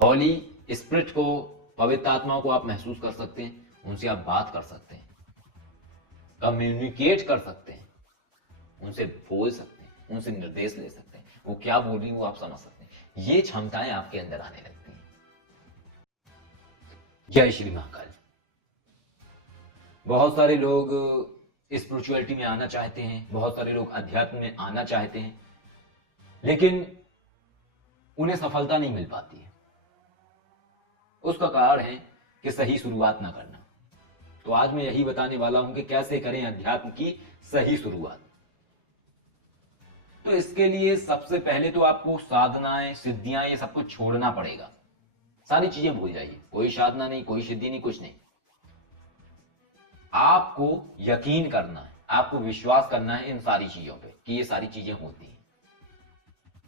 Holi spirit को, पवित्र आत्माओं को आप महसूस कर सकते हैं, उनसे आप बात कर सकते हैं, कम्युनिकेट कर सकते हैं, उनसे बोल सकते हैं, उनसे निर्देश ले सकते हैं, वो क्या बोल रही है वो आप समझ सकते हैं। ये क्षमताएं आपके अंदर आने लगती हैं। जय श्री महाकाल। बहुत सारे लोग स्पिरिचुअलिटी में आना चाहते हैं, बहुत सारे लोग अध्यात्म में आना चाहते हैं, लेकिन उन्हें सफलता नहीं मिल पाती है। उसका कारण है कि सही शुरुआत ना करना। तो आज मैं यही बताने वाला हूं कि कैसे करें अध्यात्म की सही शुरुआत। तो इसके लिए सबसे पहले तो आपको साधनाएं, सिद्धियां, ये सब कुछ छोड़ना पड़ेगा। सारी चीजें भूल जाइए, कोई साधना नहीं, कोई सिद्धि नहीं, कुछ नहीं। आपको यकीन करना है, आपको विश्वास करना है इन सारी चीजों पे कि ये सारी चीजें होती हैं।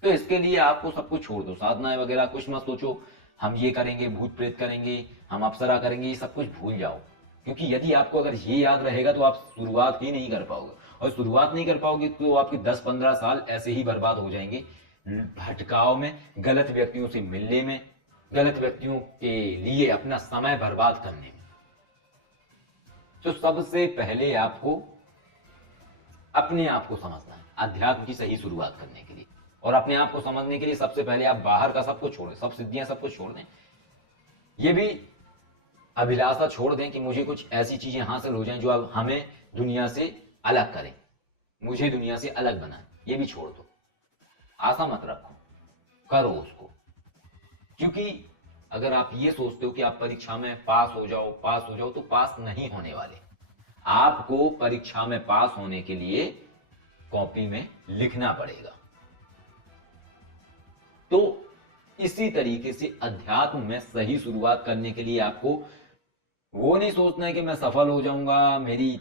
तो इसके लिए आपको सब कुछ छोड़ दो, साधनाएं वगैरह कुछ मत सोचो, हम ये करेंगे, भूत प्रेत करेंगे, हम अप्सरा करेंगे, ये सब कुछ भूल जाओ। क्योंकि यदि आपको अगर ये याद रहेगा तो आप शुरुआत ही नहीं कर पाओगे, और शुरुआत नहीं कर पाओगे तो आपके 10-15 साल ऐसे ही बर्बाद हो जाएंगे, भटकाव में, गलत व्यक्तियों से मिलने में, गलत व्यक्तियों के लिए अपना समय बर्बाद करने में। तो सबसे पहले आपको अपने आप को समझना है अध्यात्म की सही शुरुआत करने के लिए। और अपने आप को समझने के लिए सबसे पहले आप बाहर का सब कुछ छोड़ दें, सब सिद्धियां सब कुछ छोड़ दें। ये भी अभिलाषा छोड़ दें कि मुझे कुछ ऐसी चीजें हासिल हो जाएं जो अब हमें दुनिया से अलग करें, मुझे दुनिया से अलग बनाए। ये भी छोड़ दो, आशा मत रखो, करो उसको। क्योंकि अगर आप ये सोचते हो कि आप परीक्षा में पास हो जाओ, तो पास नहीं होने वाले। आपको परीक्षा में पास होने के लिए कॉपी में लिखना पड़ेगा। तो इसी तरीके से अध्यात्म में सही शुरुआत करने के लिए आपको वो नहीं सोचना है कि मैं सफल हो जाऊंगा, मेरी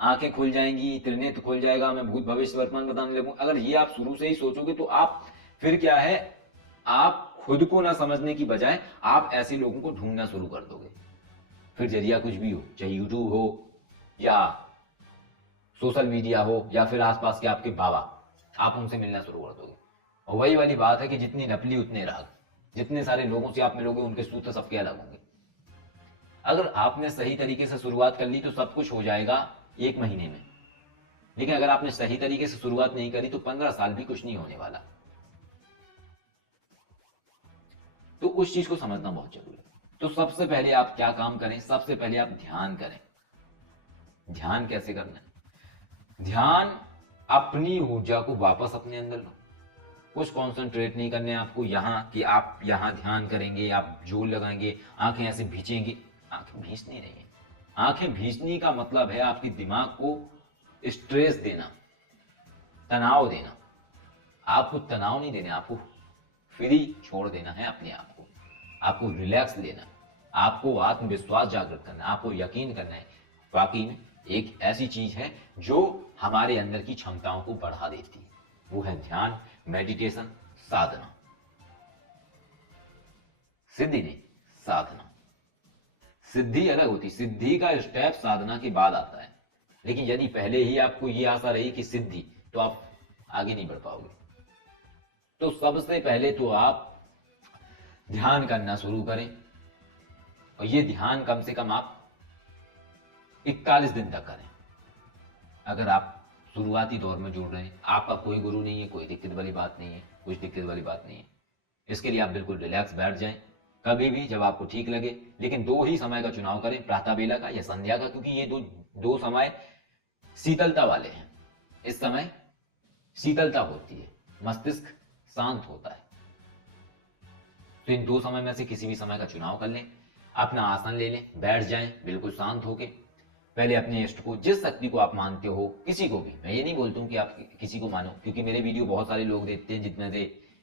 आंखें खुल जाएंगी, त्रिनेत्र खुल जाएगा, मैं भूत भविष्य वर्तमान बताने लगूंगा। अगर ये आप शुरू से ही सोचोगे तो आप फिर क्या है, आप खुद को ना समझने की बजाय आप ऐसे लोगों को ढूंढना शुरू कर दोगे। फिर जरिया कुछ भी हो, चाहे यूट्यूब हो या सोशल मीडिया हो या फिर आसपास के आपके बाबा, आप उनसे मिलना शुरू कर दोगे। और वही वाली बात है कि जितनी नकली उतने राग। जितने सारे लोगों से आप मिलोगे उनके सूत्र सबके अलग होंगे। अगर आपने सही तरीके से शुरुआत कर ली तो सब कुछ हो जाएगा 1 महीने में। लेकिन अगर आपने सही तरीके से शुरुआत नहीं करी तो 15 साल भी कुछ नहीं होने वाला। तो उस चीज को समझना बहुत जरूरी है। तो सबसे पहले आप क्या काम करें, सबसे पहले आप ध्यान करें। ध्यान कैसे करना है? ध्यान अपनी ऊर्जा को वापस अपने अंदर लो। कुछ कॉन्सेंट्रेट नहीं करने आपको यहां कि आप यहां ध्यान करेंगे, आप जोर लगाएंगे, आंखें ऐसे भींचेंगी। आंखें भींच नहीं रही है। आंखें भींचने का मतलब है आपके दिमाग को स्ट्रेस देना, तनाव देना। आपको तनाव नहीं देना, आपको फ्री छोड़ देना है अपने आप को। आपको रिलैक्स लेना, आपको आत्मविश्वास जागृत करना, आपको यकीन करना है वाकई में एक ऐसी चीज है जो हमारे अंदर की क्षमताओं को बढ़ा देती है। वो है ध्यान, मेडिटेशन, साधना। सिद्धि नहीं, साधना। सिद्धि अलग होती, सिद्धि का स्टेप साधना के बाद आता है। लेकिन यदि पहले ही आपको ये आशा रही कि सिद्धि, तो आप आगे नहीं बढ़ पाओगे। तो सबसे पहले तो आप ध्यान करना शुरू करें। और ये ध्यान कम से कम आप 41 दिन तक करें। अगर आप शुरुआती दौर में जुड़ रहे हैं, आपका कोई गुरु नहीं है, कोई दिक्कत वाली बात नहीं है, कुछ दिक्कत वाली बात नहीं है। इसके लिए आप बिल्कुल रिलैक्स बैठ जाएं, कभी भी जब आपको ठीक लगे। लेकिन 2 ही समय का चुनाव करें, प्रातः बेला का या संध्या का, क्योंकि ये दो समय शीतलता वाले हैं। इस समय शीतलता होती है, मस्तिष्क शांत होता है। तो इन 2 समय में से किसी भी समय का चुनाव कर लें, अपना आसन ले लें, बैठ जाएं बिल्कुल शांत होके। पहले अपने इष्ट को, जिस शक्ति को आप मानते हो, किसी को भी, मैं ये नहीं बोलता हूं कि आप किसी को मानो, क्योंकि मेरे वीडियो बहुत सारे लोग देखते हैं जिनमें से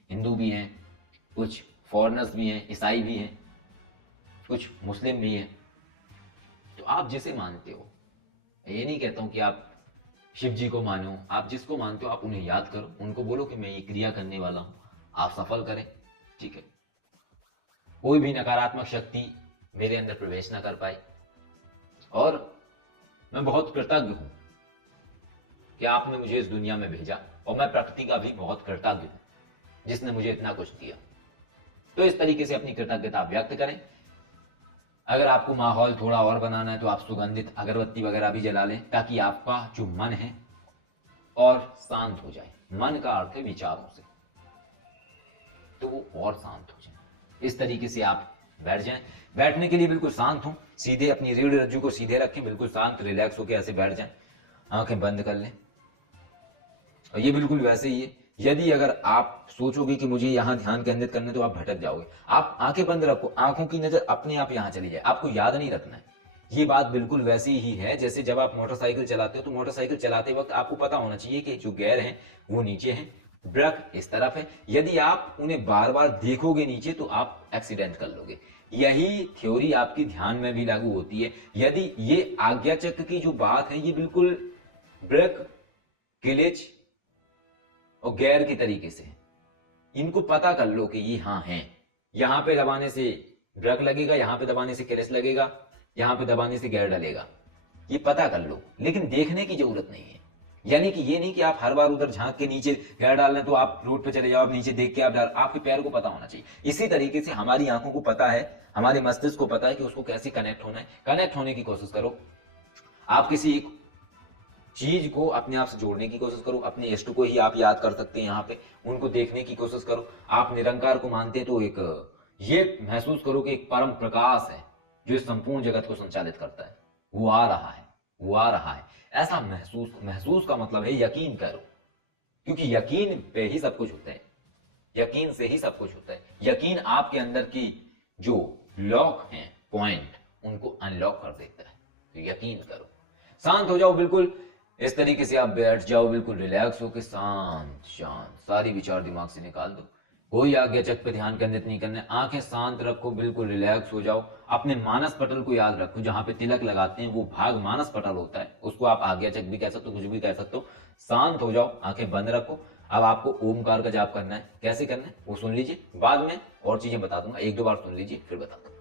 हिंदू भी हैं, कुछ फॉरेनर्स भी हैं, ईसाई भी हैं, कुछ मुस्लिम भी हैं। तो आप जिसे मानते हो, ये नहीं कहता हूं कि आप शिव जी को मानो, आप जिसको मानते हो आप उन्हें याद करो, उनको बोलो कि मैं ये क्रिया करने वाला हूं, आप सफल करें, ठीक है। कोई भी नकारात्मक शक्ति मेरे अंदर प्रवेश ना कर पाए। और मैं बहुत कृतज्ञ हूं कि आपने मुझे इस दुनिया में भेजा, और मैं प्रकृति का भी बहुत कृतज्ञ हूं जिसने मुझे इतना कुछ दिया। तो इस तरीके से अपनी कृतज्ञता व्यक्त करें। अगर आपको माहौल थोड़ा और बनाना है तो आप सुगंधित अगरबत्ती वगैरह भी जला लें, ताकि आपका जो मन है और शांत हो जाए। मन का अर्थ है विचारों से, तो वो और शांत हो जाए। इस तरीके से आप बैठ जाएं। बैठने के लिए बिल्कुल शांत हो, सीधे अपनी रीढ़ रज्जू को सीधे रखें, बिल्कुल शांत रिलैक्स होकर ऐसे बैठ जाएं, आंखें बंद कर लें। और ये बिल्कुल वैसे ही है। यदि अगर आप सोचोगे कि मुझे यहाँ ध्यान केंद्रित करना है तो आप भटक जाओगे। आप आंखें बंद रखो, आंखों की नजर अपने आप यहाँ चली जाए, आपको याद नहीं रखना है। ये बात बिल्कुल वैसी ही है जैसे जब आप मोटरसाइकिल चलाते हो, तो मोटरसाइकिल चलाते वक्त आपको पता होना चाहिए कि जो गियर हैं वो नीचे हैं, ब्रेक इस तरफ है। यदि आप उन्हें बार बार देखोगे नीचे तो आप एक्सीडेंट कर लोगे। यही थ्योरी आपकी ध्यान में भी लागू होती है। यदि ये आज्ञा चक्र की जो बात है ये बिल्कुल ब्रेक, क्लच और गियर की तरीके से, इनको पता कर लो कि ये हाँ है। यहां पे दबाने से ब्रेक लगेगा, यहां पे दबाने से क्लच लगेगा, यहां पे दबाने से गियर डलेगा, ये पता कर लो। लेकिन देखने की जरूरत नहीं है। यानी कि ये नहीं कि आप हर बार उधर झांक के नीचे गियर डाल रहे हैं तो आप रोड पे चले जाओ, आप नीचे देख के आप डाल, आपके पैर को पता होना चाहिए। इसी तरीके से हमारी आंखों को पता है, हमारे मस्तिष्क को पता है कि उसको कैसे कनेक्ट होना है। कनेक्ट होने की कोशिश करो। आप किसी एक चीज को अपने आप से जोड़ने की कोशिश करो। अपने इष्ट को ही आप याद कर सकते हैं, यहाँ पे उनको देखने की कोशिश करो। आप निरंकार को मानते हैं तो एक ये महसूस करो कि एक परम प्रकाश है जो इस संपूर्ण जगत को संचालित करता है, वो आ रहा है, वो आ रहा है। ऐसा महसूस का मतलब है यकीन करो, क्योंकि यकीन पे ही सब कुछ होता है, यकीन से ही सब कुछ होता है। यकीन आपके अंदर की जो लॉक हैं पॉइंट, उनको अनलॉक कर देता है। तो यकीन करो, शांत हो जाओ बिल्कुल। इस तरीके से आप बैठ जाओ बिल्कुल रिलैक्स होकर, शांत शांत, सारी विचार दिमाग से निकाल दो। कोई आज्ञा चक्र पे ध्यान केंद्रित नहीं करना है। आंखें शांत रखो, बिल्कुल रिलैक्स हो जाओ। अपने मानस पटल को याद रखो, जहां पे तिलक लगाते हैं वो भाग मानस पटल होता है, उसको आप आज्ञा चक्र भी कह सकते हो, कुछ भी कह सकते हो। शांत हो जाओ, आंखें बंद रखो। अब आपको ओमकार का जाप करना है। कैसे करना है वो सुन लीजिए, बाद में और चीजें बता दूंगा, एक दो बार सुन लीजिए फिर बता दूंगा।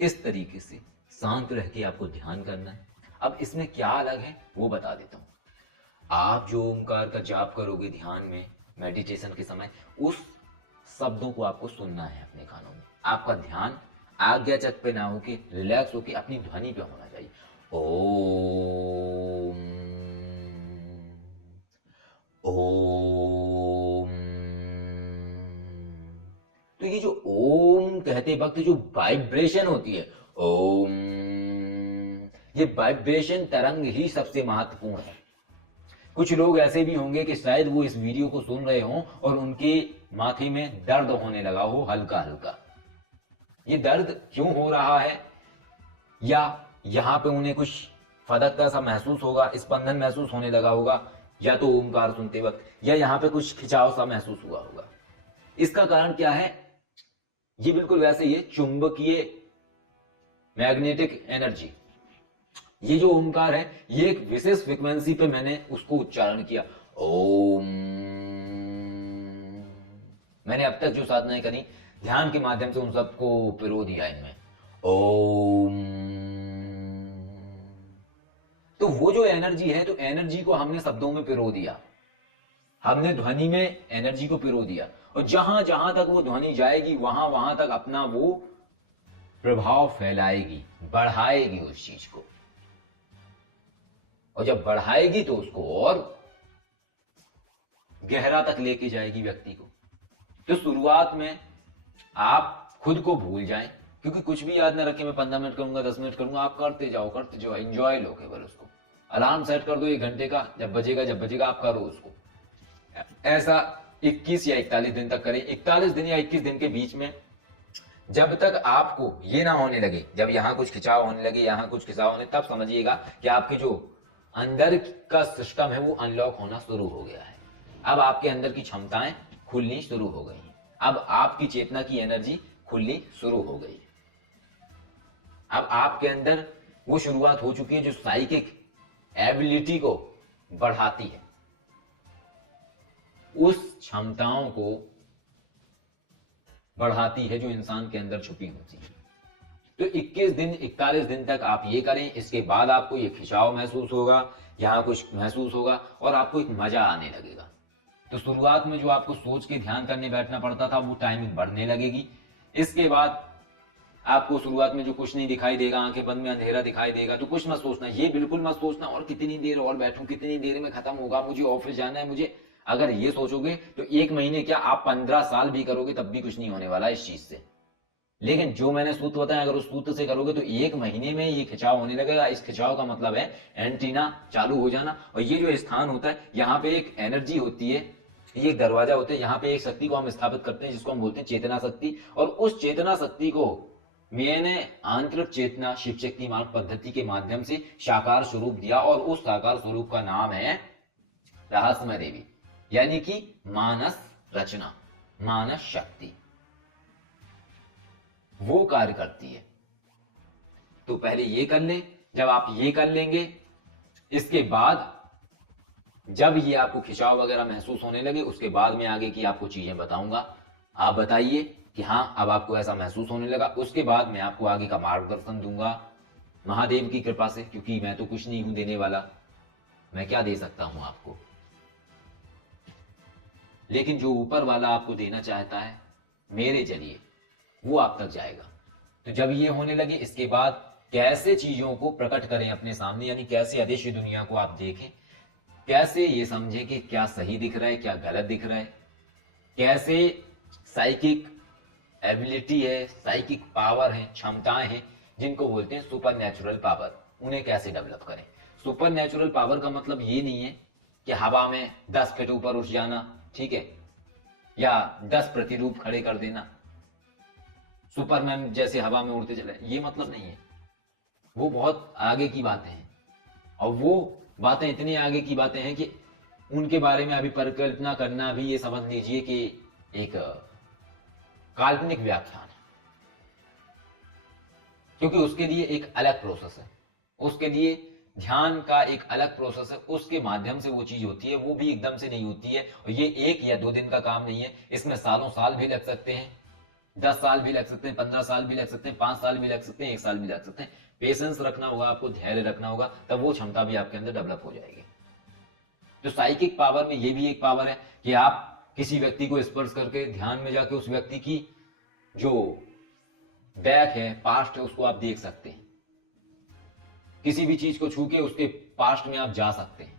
इस तरीके से शांत रह के आपको ध्यान करना है। अब इसमें क्या अलग है वो बता देता हूं। आप जो ओमकार का जाप करोगे ध्यान में, मेडिटेशन के समय, उस शब्दों को आपको सुनना है अपने कानों में। आपका ध्यान आज्ञा चक्र पे ना हो कि रिलैक्स होके अपनी ध्वनि पे होना चाहिए। ओम ओम। तो ये जो ओम कहते वक्त जो वाइब्रेशन होती है ओम, ये वाइब्रेशन तरंग ही सबसे महत्वपूर्ण है। कुछ लोग ऐसे भी होंगे कि शायद वो इस वीडियो को सुन रहे हों और उनके माथे में दर्द होने लगा हो हल्का हल्का। ये दर्द क्यों हो रहा है, या यहां पे उन्हें कुछ फदकता सा महसूस होगा, स्पंदन महसूस होने लगा होगा, या तो ओमकार सुनते वक्त, या यहां पे कुछ खिंचाव सा महसूस हुआ होगा। इसका कारण क्या है? ये बिल्कुल वैसे ही है, चुंबकीय मैग्नेटिक एनर्जी। ये जो ओमकार है ये एक विशेष फ्रीक्वेंसी पे मैंने उसको उच्चारण किया ओम। मैंने अब तक जो साधनाएं करी ध्यान के माध्यम से उन सबको पिरो दिया इनमें ओम। तो वो जो एनर्जी है, तो एनर्जी को हमने शब्दों में पिरो दिया, हमने ध्वनि में एनर्जी को पिरो दिया, और जहां जहां तक वो ध्वनि जाएगी वहां वहां तक अपना वो प्रभाव फैलाएगी, बढ़ाएगी उस चीज को। और जब बढ़ाएगी तो उसको और गहरा तक लेके जाएगी व्यक्ति को। तो शुरुआत में आप खुद को भूल जाएं, क्योंकि कुछ भी याद ना रखें, मैं 15 मिनट करूंगा, 10 मिनट करूंगा, आप करते जाओ, एंजॉय लो केवल उसको। अलार्म सेट कर दो 1 घंटे का, जब बजेगा आप करो उसको। ऐसा 21 या 41 दिन तक करें। 41 दिन या 21 दिन के बीच में जब तक आपको ये ना होने लगे, जब यहां कुछ खिंचाव होने लगे, यहां कुछ खिंचाव होने, तब समझिएगा कि आपके जो अंदर का सिस्टम है वो अनलॉक होना शुरू हो गया है। अब आपके अंदर की क्षमताएं खुलनी शुरू हो गई हैं। अब आपकी चेतना की एनर्जी खुलनी शुरू हो गई है। अब आपके अंदर वो शुरुआत हो चुकी है जो साइकिक एबिलिटी को बढ़ाती है, उस क्षमताओं को बढ़ाती है जो इंसान के अंदर छुपी होती है। तो 21 दिन 41 दिन तक आप ये करें। इसके बाद आपको ये खिंचाव महसूस होगा, यहां कुछ महसूस होगा और आपको एक मजा आने लगेगा। तो शुरुआत में जो आपको सोच के ध्यान करने बैठना पड़ता था वो टाइमिंग बढ़ने लगेगी। इसके बाद आपको शुरुआत में जो कुछ नहीं दिखाई देगा, आंखें बंद में अंधेरा दिखाई देगा, तो कुछ मत सोचना, ये बिल्कुल मत सोचना और कितनी देर और बैठूं, कितनी देर में खत्म होगा, मुझे ऑफिस जाना है, मुझे। अगर ये सोचोगे तो 1 महीने क्या आप 15 साल भी करोगे तब भी कुछ नहीं होने वाला इस चीज से। लेकिन जो मैंने सूत्र बताया, अगर उस सूत्र से करोगे तो 1 महीने में ये खिंचाव होने लगेगा। इस खिंचाव का मतलब है एंटीना चालू हो जाना। और ये जो स्थान होता है, यहाँ पे एक एनर्जी होती है, ये एक दरवाजा होता है, यहाँ पे एक शक्ति को हम स्थापित करते हैं जिसको हम बोलते हैं चेतना शक्ति। और उस चेतना शक्ति को मैंने आंतरिक चेतना शिव शक्ति मार्ग पद्धति के माध्यम से साकार स्वरूप दिया और उस साकार स्वरूप का नाम है रहस्यमय देवी, यानी कि मानस रचना, मानस शक्ति। वो कार्य करती है। तो पहले ये कर ले। जब आप ये कर लेंगे, इसके बाद जब ये आपको खिंचाव वगैरह महसूस होने लगे, उसके बाद में आगे की आपको चीजें बताऊंगा। आप बताइए कि हाँ अब आपको ऐसा महसूस होने लगा। उसके बाद मैं आपको आगे का मार्गदर्शन दूंगा महादेव की कृपा से, क्योंकि मैं तो कुछ नहीं हूं देने वाला, मैं क्या दे सकता हूं आपको। लेकिन जो ऊपर वाला आपको देना चाहता है मेरे जरिए, वो आप तक जाएगा। तो जब ये होने लगे, इसके बाद कैसे चीजों को प्रकट करें अपने सामने, यानी कैसे अदृश्य दुनिया को आप देखें, कैसे ये समझें कि क्या सही दिख रहा है, क्या गलत दिख रहा है, कैसे साइकिक एबिलिटी है, साइकिक पावर है, क्षमताएं हैं जिनको बोलते हैं सुपर नेचुरल पावर, उन्हें कैसे डेवलप करें। सुपर नेचुरल पावर का मतलब ये नहीं है कि हवा में 10 फीट ऊपर उठ जाना, ठीक है, या 10 प्रतिरूप खड़े कर देना, सुपरमैन जैसे हवा में उड़ते चले, ये मतलब नहीं है। वो बहुत आगे की बातें हैं और वो बातें इतनी आगे की बातें हैं कि उनके बारे में अभी परिकल्पना करना भी ये समझ लीजिए कि एक काल्पनिक व्याख्यान है, क्योंकि उसके लिए एक अलग प्रोसेस है, उसके लिए ध्यान का एक अलग प्रोसेस है, उसके माध्यम से वो चीज होती है, वो भी एकदम से नहीं होती है। और ये 1 या 2 दिन का काम नहीं है, इसमें सालों साल भी लग सकते हैं, 10 साल भी लग सकते हैं, 15 साल भी लग सकते हैं, 5 साल भी लग सकते हैं, 1 साल भी लग सकते हैं। पेशेंस रखना होगा आपको, धैर्य रखना होगा, तब वो क्षमता भी आपके अंदर डेवलप हो जाएगी। तो साइकिक पावर में ये भी एक पावर है कि आप किसी व्यक्ति को स्पर्श करके ध्यान में जाके उस व्यक्ति की जो बैक है, पास्ट है, उसको आप देख सकते हैं। किसी भी चीज को छू के उसके पास्ट में आप जा सकते हैं,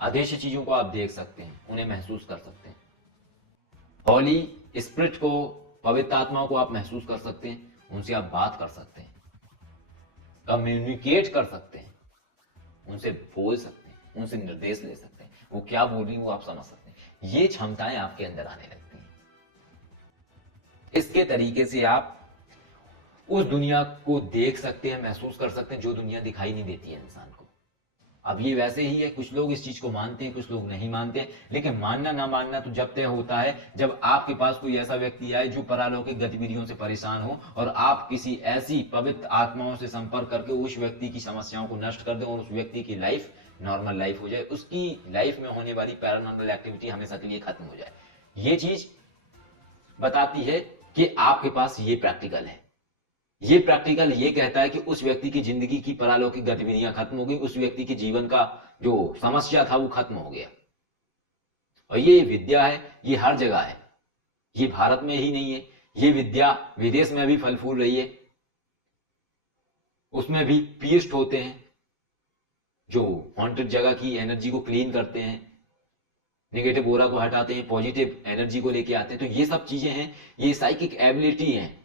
अदृश्य चीजों को आप देख सकते हैं, उन्हें महसूस कर सकते हैं। होली स्पिरिट को, पवित्र आत्माओं को आप महसूस कर सकते हैं, उनसे आप बात कर सकते हैं, कम्युनिकेट कर सकते हैं, उनसे बोल सकते हैं, उनसे निर्देश ले सकते हैं, वो क्या बोल रही है वो आप समझ सकते हैं। ये क्षमताएं आपके अंदर आने लगती हैं। इसके तरीके से आप उस दुनिया को देख सकते हैं, महसूस कर सकते हैं जो दुनिया दिखाई नहीं देती है इंसान को। अब ये वैसे ही है, कुछ लोग इस चीज को मानते हैं, कुछ लोग नहीं मानते, लेकिन मानना ना मानना तो जब तय होता है जब आपके पास कोई ऐसा व्यक्ति आए जो परालौकिक गतिविधियों से परेशान हो और आप किसी ऐसी पवित्र आत्माओं से संपर्क करके उस व्यक्ति की समस्याओं को नष्ट कर दें और उस व्यक्ति की लाइफ नॉर्मल लाइफ हो जाए, उसकी लाइफ में होने वाली पैरानॉर्मल एक्टिविटी हमेशा के लिए खत्म हो जाए। ये चीज बताती है कि आपके पास ये प्रैक्टिकल है। ये प्रैक्टिकल ये कहता है कि उस व्यक्ति की जिंदगी की परालौकिक गतिविधियां खत्म हो गई, उस व्यक्ति के जीवन का जो समस्या था वो खत्म हो गया। और ये विद्या है, ये हर जगह है, ये भारत में ही नहीं है, ये विद्या विदेश में भी फल फूल रही है। उसमें भी पीस्ट होते हैं जो हॉन्टेड जगह की एनर्जी को क्लीन करते हैं, नेगेटिव ओरा को हटाते हैं, पॉजिटिव एनर्जी को लेके आते हैं। तो ये सब चीजें हैं, ये साइकिक एबिलिटी है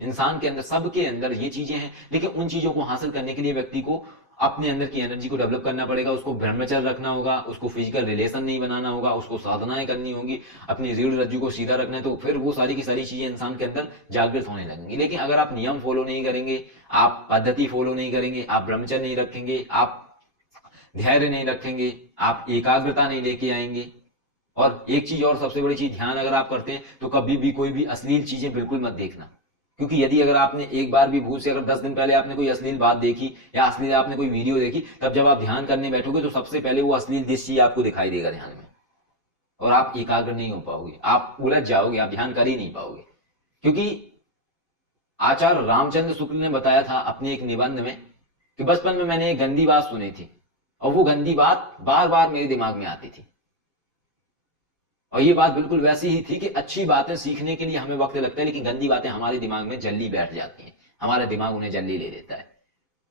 इंसान के अंदर, सबके अंदर ये चीजें हैं। लेकिन उन चीजों को हासिल करने के लिए व्यक्ति को अपने अंदर की एनर्जी को डेवलप करना पड़ेगा, उसको ब्रह्मचर्य रखना होगा, उसको फिजिकल रिलेशन नहीं बनाना होगा, उसको साधनाएं करनी होंगी, अपनी रीढ़ रज्जु को सीधा रखना है, तो फिर वो सारी की सारी चीजें इंसान के अंदर जागृत होने लगेंगी। लेकिन अगर आप नियम फॉलो नहीं करेंगे, आप पद्धति फॉलो नहीं करेंगे, आप ब्रह्मचर्य नहीं रखेंगे, आप धैर्य नहीं रखेंगे, आप एकाग्रता नहीं लेके आएंगे, और एक चीज और सबसे बड़ी चीज, ध्यान अगर आप करते हैं तो कभी भी कोई भी अश्लील चीजें बिल्कुल मत देखना, क्योंकि यदि अगर आपने एक बार भी भूल से अगर 10 दिन पहले आपने कोई अश्लील बात देखी या अश्लील आपने कोई वीडियो देखी, तब जब आप ध्यान करने बैठोगे तो सबसे पहले वो अश्लील दृश्य आपको दिखाई देगा ध्यान में, और आप एकाग्र नहीं हो पाओगे, आप उलझ जाओगे, आप ध्यान कर ही नहीं पाओगे। क्योंकि आचार्य रामचंद्र शुक्ल ने बताया था अपने एक निबंध में कि बचपन में मैंने एक गंदी बात सुनी थी, और वो गंदी बात बार बार मेरे दिमाग में आती थी, और ये बात बिल्कुल वैसी ही थी कि अच्छी बातें सीखने के लिए हमें वक्त लगता है, लेकिन गंदी बातें हमारे दिमाग में जल्दी बैठ जाती हैं, हमारा दिमाग उन्हें जल्दी ले लेता है।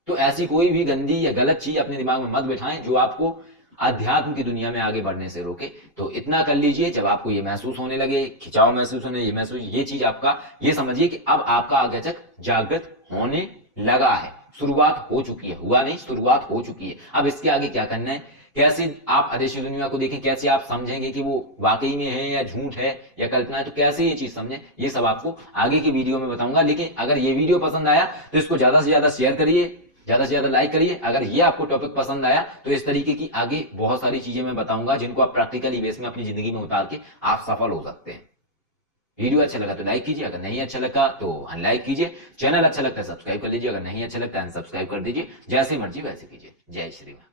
तो ऐसी कोई भी गंदी या गलत चीज अपने दिमाग में मत बिठाएं जो आपको अध्यात्म की दुनिया में आगे बढ़ने से रोके। तो इतना कर लीजिए, जब आपको ये महसूस होने लगे, खिंचाव महसूस होने, ये चीज आपका, ये समझिए कि अब आपका आगे तक जागृत होने लगा है, शुरुआत हो चुकी है, हुआ नहीं, शुरुआत हो चुकी है। अब इसके आगे क्या करना है, कैसे आप अदृश्य दुनिया को देखें, कैसे आप समझेंगे कि वो वाकई में है या झूठ है या कल्पना है, तो कैसे ये चीज समझें, ये सब आपको आगे की वीडियो में बताऊंगा। लेकिन अगर ये वीडियो पसंद आया तो इसको ज्यादा से ज्यादा शेयर करिए, ज्यादा से ज्यादा लाइक करिए। अगर ये आपको टॉपिक पसंद आया तो इस तरीके की आगे बहुत सारी चीजें मैं बताऊंगा जिनको आप प्रैक्टिकली बेस में अपनी जिंदगी में उतार के आप सफल हो सकते हैं। वीडियो अच्छा लगा तो लाइक कीजिए, अगर नहीं अच्छा लगा तो अनलाइक कीजिए। चैनल अच्छा लगता है सब्सक्राइब कर लीजिए, अगर नहीं अच्छा लगता है अनसब्सक्राइब कर दीजिए। जैसी मर्जी वैसे कीजिए। जय श्री राम।